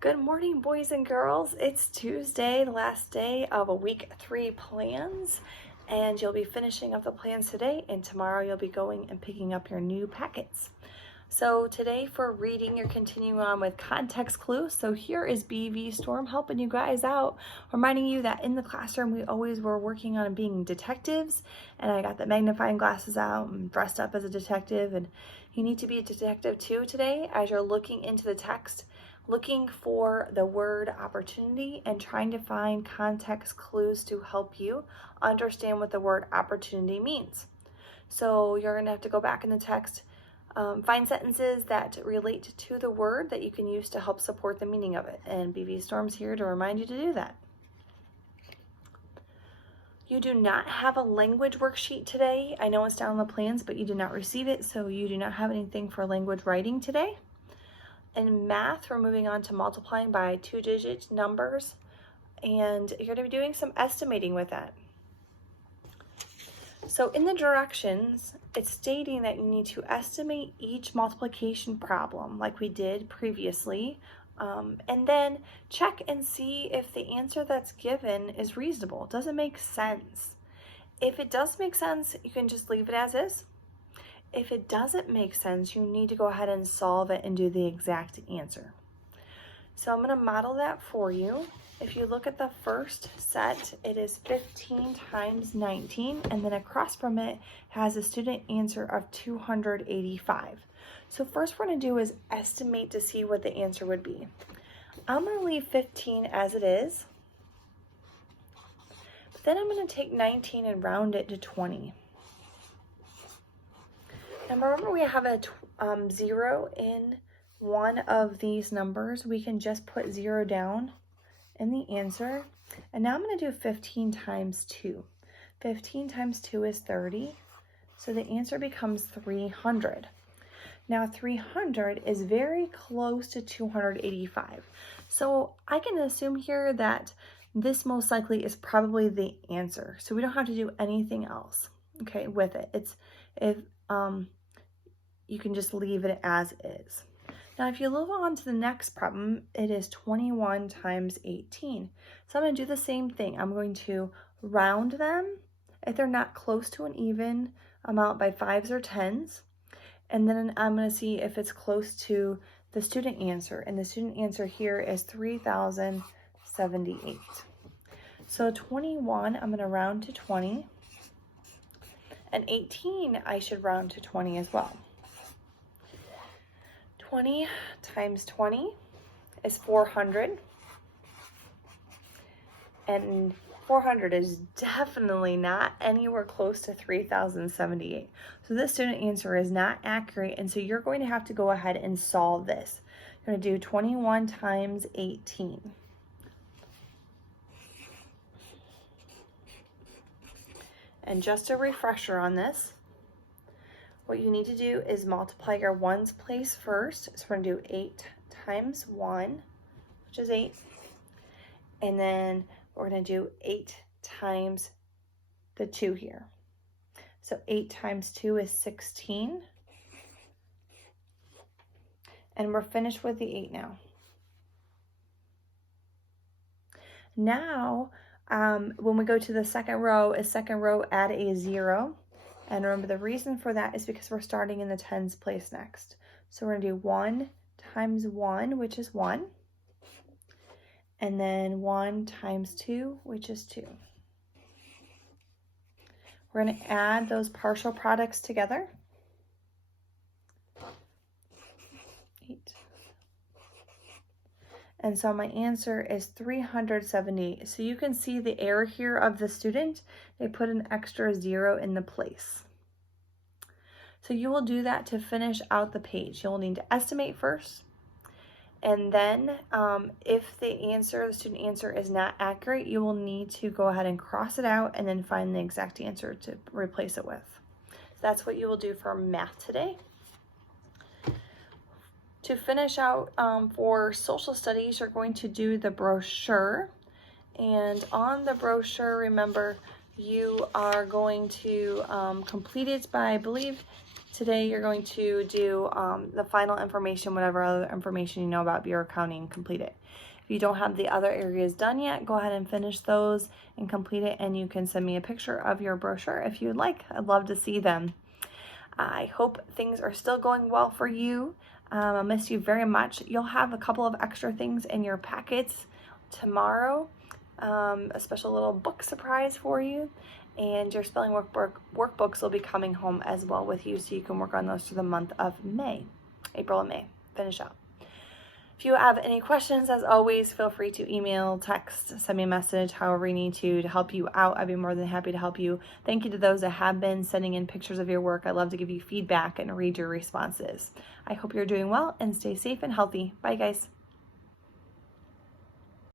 Good morning, boys and girls. It's Tuesday, the last day of a week 3 plans, and you'll be finishing up the plans today, and tomorrow you'll be going and picking up your new packets. So today for reading, you're continuing on with context clues. So here is BV Storm helping you guys out, reminding you that in the classroom we always were working on being detectives, and I got the magnifying glasses out and dressed up as a detective, and you need to be a detective too today as you're looking into the text, looking for the word opportunity and trying to find context clues to help you understand what the word opportunity means. So you're going to have to go back in the text, find sentences that relate to the word that you can use to help support the meaning of it. And BV Storm's here to remind you to do that. You do not have a language worksheet today. I know it's down on the plans, but you did not receive it, so you do not have anything for language writing today. In math, we're moving on to multiplying by 2-digit numbers, and you're going to be doing some estimating with that. So in the directions, it's stating that you need to estimate each multiplication problem like we did previously, and then check and see if the answer that's given is reasonable. Does it make sense? If it does make sense, you can just leave it as is. If it doesn't make sense, you need to go ahead and solve it and do the exact answer. So I'm going to model that for you. If you look at the first set, it is 15 times 19, and then across from it has a student answer of 285. So first we're going to do is estimate to see what the answer would be. I'm going to leave 15 as it is, but then I'm going to take 19 and round it to 20. And remember, we have a 0 in one of these numbers. We can just put 0 down in the answer. And now I'm going to do 15 times 2. 15 times 2 is 30. So the answer becomes 300. Now 300 is very close to 285. So I can assume here that this most likely is probably the answer. So we don't have to do anything else, okay, with it. You can just leave it as is. Now, if you move on to the next problem, it is 21 times 18. So I'm going to do the same thing. I'm going to round them if they're not close to an even amount by 5s or 10s. And then I'm going to see if it's close to the student answer. And the student answer here is 3,078. So 21, I'm going to round to 20. And 18, I should round to 20 as well. 20 times 20 is 400, and 400 is definitely not anywhere close to 3,078. So this student answer is not accurate, and so you're going to have to go ahead and solve this. You're going to do 21 times 18. And just a refresher on this, what you need to do is multiply your ones place first. So we're going to do 8 times 1, which is 8. And then we're going to do 8 times the 2 here. So 8 times 2 is 16. And we're finished with the 8 now. Now, when we go to the second row, add a 0. And remember, the reason for that is because we're starting in the tens place next. So we're going to do 1 times 1, which is 1. And then 1 times 2, which is 2. We're going to add those partial products together. 8. And so my answer is 378. So you can see the error here of the student. They put an extra 0 in the place. So you will do that to finish out the page. You'll need to estimate first. And then if the student answer is not accurate, you will need to go ahead and cross it out and then find the exact answer to replace it with. So that's what you will do for math today. To finish out for social studies, you're going to do the brochure. And on the brochure, remember, you are going to complete it by, I believe, Today you're going to do the final information, whatever other information you know about Bureau of Accounting, complete it. If you don't have the other areas done yet, go ahead and finish those and complete it, and you can send me a picture of your brochure if you'd like. I'd love to see them. I hope things are still going well for you. I miss you very much. You'll have a couple of extra things in your packets tomorrow, a special little book surprise for you, and your spelling workbooks will be coming home as well with you, so you can work on those for the month of May, April and May. Finish up. If you have any questions, as always, feel free to email, text, send me a message, however you need to help you out. I'd be more than happy to help you. Thank you to those that have been sending in pictures of your work. I love to give you feedback and read your responses. I hope you're doing well and stay safe and healthy. Bye, guys.